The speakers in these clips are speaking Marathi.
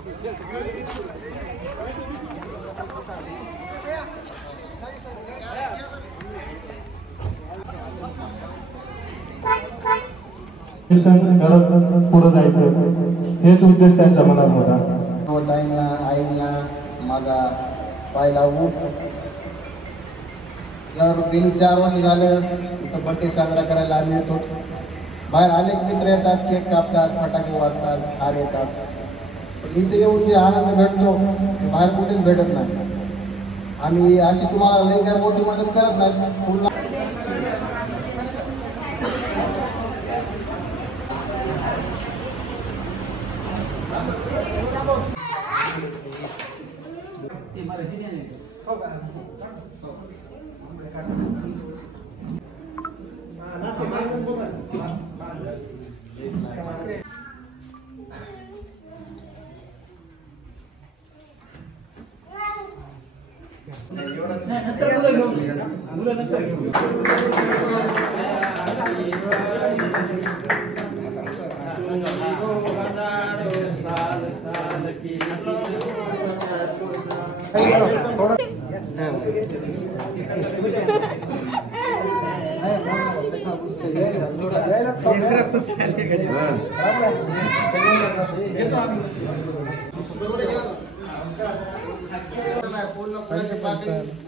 करत पुढे जायचं हेच उद्देश त्यांच्या मनात होता. ताईंना आईंना माझा पाय लावून गेली 4 वर्ष झालं इथं बर्थडे साजरा करायला आम्ही येतो. बाहेर अनेक मित्र येतात, केक कापतात, फटाके वाजतात, हार येतात, पण इथे येऊन जे आनंद भेटतो ते बाहेर कुठेच भेटत नाही. आम्ही अशी तुम्हाला लई काय मोठी मदत करत नाही.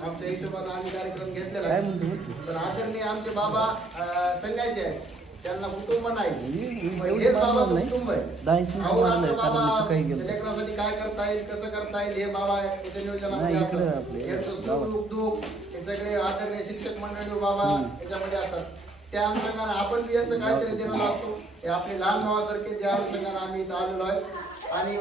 आमच्या हिशोबाने आम्ही कार्यक्रम घेतलेला आहे. तर आदरणीय आमचे बाबा संन्यासी आहेत, त्यांना कुटुंब नाही, हेच बाबा कुटुंब आहे. लेकरांसाठी काय करता येईल, कसं करता येईल हे बाबा याच्या नियोजनामध्ये दुःख हे सगळे आदरणीय शिक्षक मंडळी बाबा याच्यामध्ये असतात. त्या अनुषंगाने आपण बी यांचं काहीतरी देणार असतो. हे आपले लहान भावासारखे त्या अनुषंगाने आम्ही इथं आलेलो आहे. आणि